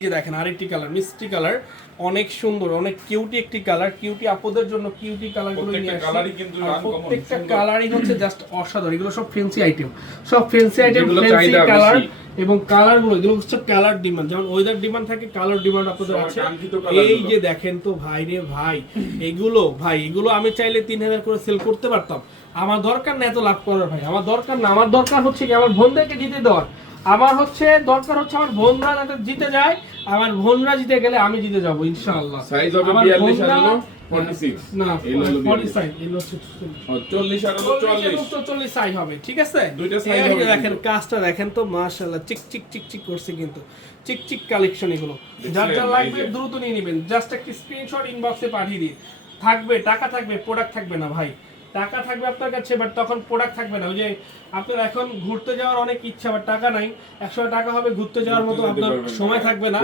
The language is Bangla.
যে দেখেন আরেকটি কালার মিষ্টি কালার, অনেক সুন্দর, অনেক কিউটি একটি কালার। কিউটি আপুদের জন্য কিউটি কালারগুলো নিয়ে আসছি। কালারই কিন্তু প্রত্যেকটা কালারই হচ্ছে জাস্ট অসাধারণ। এগুলো সব ফ্যান্সি আইটেম, সব ফ্যান্সি আইটেম, যেগুলো ফ্যান্সি চাহিদা কালার বেশি। এবং কালারগুলো এগুলো হচ্ছে কালার ডিমান্ড। যেমন ওয়েদার ডিমান্ড থাকে, কালার ডিমান্ড আপনাদের সবার আছে। কাঙ্ক্ষিত কালারগুলো। এই যে দেখেন তো ভাই রে ভাই, এগুলো আমি চাইলে 3000 করে সেল করতে পারতাম। আমার দরকার না এত লাভ করার ভাই, আমার দরকার না। আমার দরকার হচ্ছে কি আমার বোনদেরকে জিতে দেওয়ার। আমার দরকার হচ্ছে আমার বোনরা যাতে জিতে যায়, আমার বোনরা জিতে গেলে আমি জিতে যাব ইনশাআল্লাহ। সাইজ হবে আমার 42 আর বোনরা- হলো 46 না এই হলো 45 এগুলো হচ্ছে 40 আর হলো 44 44 সাইজ হবে, ঠিক আছে? দুইটা size এই হবে যে দেখেন কিন্তু। কাজটা দেখেন তো মাশাআল্লাহ, চিক চিক চিক চিক করছে কিন্তু, চিক চিক কালেকশন এগুলো। যার যা দেখছেন? লাগবে এই যে। দ্রুত নিয়ে নেবেন, জাস্ট একটা স্ক্রিনশট ইনবক্সে পাঠিয়ে দিন। থাকবে টাকা থাকবে, প্রোডাক্ট থাকবে না ভাই। টাকা থাকবে আপনার কাছে, বাট তখন প্রোডাক্ট থাকবে না। ওই যে আপনার এখন ঘুরতে যাওয়ার অনেক ইচ্ছা, বাট টাকা নাই। একসময় টাকা হবে, ঘুরতে যাওয়ার মতো ঘুরতে যেতে আপনার পারবেন না। সময় থাকবে না।